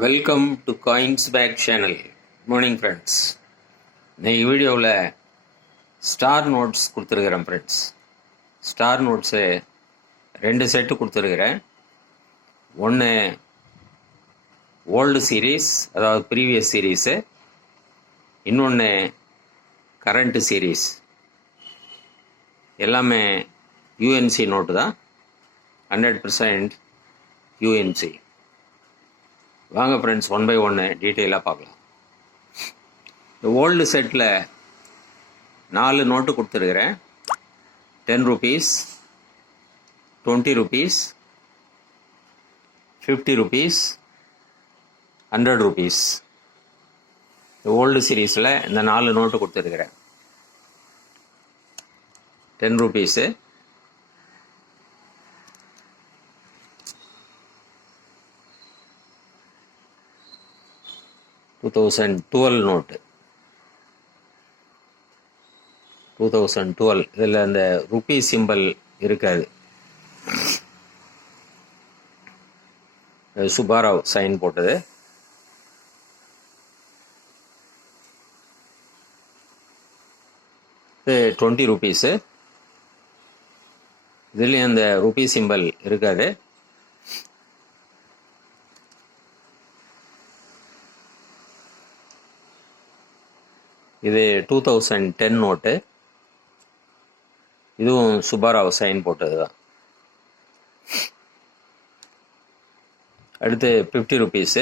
Welcome to coins back channel. Morning friends. இன்னைக்கு வீடியோவில் star notes கொடுத்துருக்குறேன் ஃப்ரெண்ட்ஸ். ஸ்டார் நோட்ஸு 2 செட்டு கொடுத்துருக்குறேன். ஒன்று ஓல்டு சீரீஸ், அதாவது ப்ரீவியஸ் சீரீஸு. இன்னொன்று கரண்ட்டு சீரீஸ். எல்லாமே யூஎன்சி நோட்டு தான், 100% யூஎன்சி. வாங்க ஃப்ரெண்ட்ஸ், 1 by 1 டீட்டெயிலாக பார்க்கலாம். இந்த ஓல்டு செட்டில் 4 நோட்டு கொடுத்துருக்குறேன். 10 rupees, 20 rupees, 50 rupees, 100 rupees. இந்த ஓல்டு சீரீஸில் இந்த 4 நோட்டு கொடுத்துருக்குறேன். 10 rupees, 2012 நோட்டு. 2012 இதில் அந்த ருபி சிம்பிள் இருக்காது. சுபாராவ் சைன் போட்டது. இது 20 rupees. இதுலேயும் அந்த ருபி சிம்பிள் இருக்காது. இது 2010 நோட்டு. இதுவும் சுபாராவ் சைன் போட்டது தான். அடுத்து 50 rupees.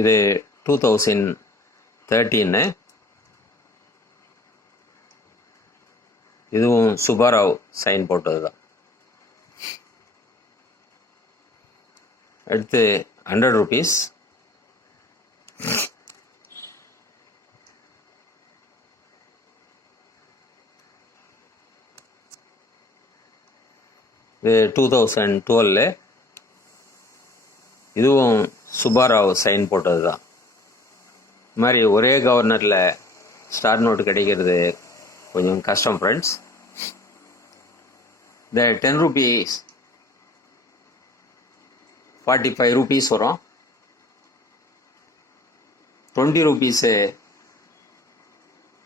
இது 2013. இதுவும் சுபாராவ் சைன் போட்டது தான். அடுத்து 100 rupees. இது 2012. இதுவும் சுபாராவ் சைன் போட்டது தான். இது மாதிரி ஒரே கவர்னரில் ஸ்டார் நோட்டு கிடைக்கிறது கொஞ்சம் கஷ்டம் ஃப்ரெண்ட்ஸ். இந்த 10 rupees 45 rupees வரும். 20 rupees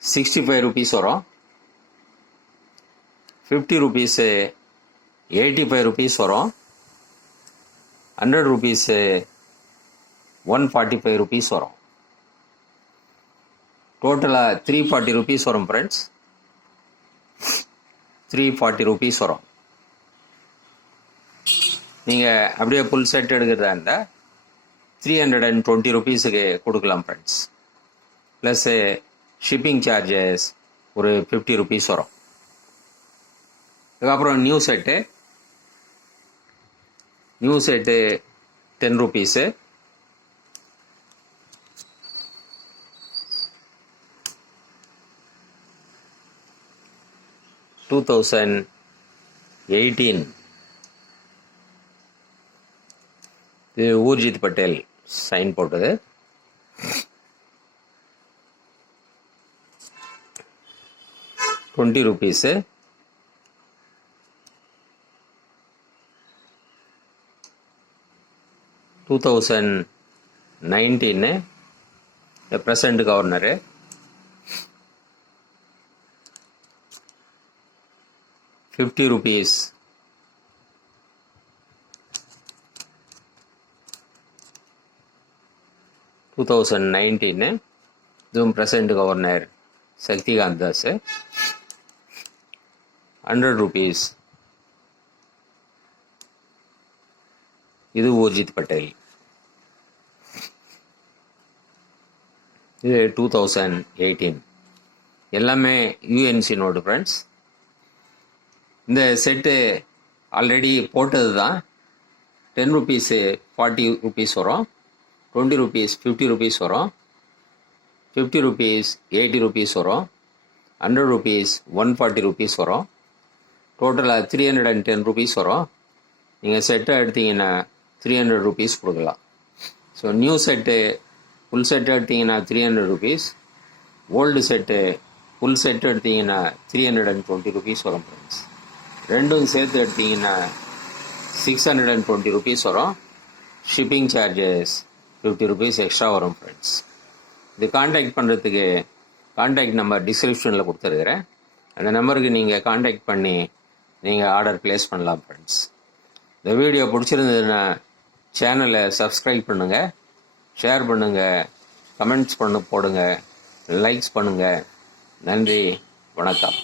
65 rupees வரும். 50 rupees 85 rupees வரும். 100 rupees 145 rupees வரும். டோட்டலாக 340 rupees வரும் ஃப்ரெண்ட்ஸ். 340 rupees வரும். நீங்கள் அப்படியே ஃபுல் செட் எடுக்கிறதா இருந்தால் 320 rupeesக்கு கொடுக்கலாம் ஃப்ரெண்ட்ஸ். ப்ளஸ்ஸு ஷிப்பிங் சார்ஜஸ் ஒரு 50 rupees வரும். அதுக்கப்புறம் நியூ செட்டு 10 rupees. (2018) இது ஊர்ஜித் பட்டேல் சைன் போட்டது. ₹20. 2019 பிரசன்ட் கவர்னரு. ₹50. 2019 இதுவும் present governor Shaktikant Das. 100 rupees இது ஊர்ஜித் பட்டேல். இது 2018. எல்லாமே யூஎன்சி நோட்டு ஃப்ரெண்ட்ஸ். இந்த செட்டு ஆல்ரெடி போட்டது தான். 10 rupees 40 rupees வரும். 20 rupees 50 rupees வரும். 50 rupees 80 rupees வரும். 100 rupees 140 rupees வரும். டோட்டலாக 310 rupees வரும். நீங்கள் செட்டை எடுத்தீங்கன்னா 300 rupees கொடுக்கலாம். So new set full set எடுத்தீங்கன்னா 300 rupees. Old set full set எடுத்தீங்கன்னா 320 ருபீஸ் வரும் ஃப்ரெண்ட்ஸ். ரெண்டும் சேர்த்து எடுத்தீங்கன்னா 620 ருபீஸ் வரும். ஷிப்பிங் சார்ஜஸ் 50 ருபீஸ் எக்ஸ்ட்ரா வரும் ஃப்ரெண்ட்ஸ். இது காண்டாக்ட் பண்ணுறதுக்கு காண்டாக்ட் நம்பர் டிஸ்கிரிப்ஷனில் கொடுத்துருக்குறேன். அந்த நம்பருக்கு நீங்கள் காண்டாக்ட் பண்ணி நீங்கள் ஆர்டர் ப்ளேஸ் பண்ணலாம் ஃப்ரெண்ட்ஸ். இந்த வீடியோ பிடிச்சிருந்ததுன்னா சேனலை சப்ஸ்கிரைப் பண்ணுங்கள், ஷேர் பண்ணுங்கள், கமெண்ட்ஸ் போடுங்க, லைக்ஸ் பண்ணுங்கள். நன்றி, வணக்கம்.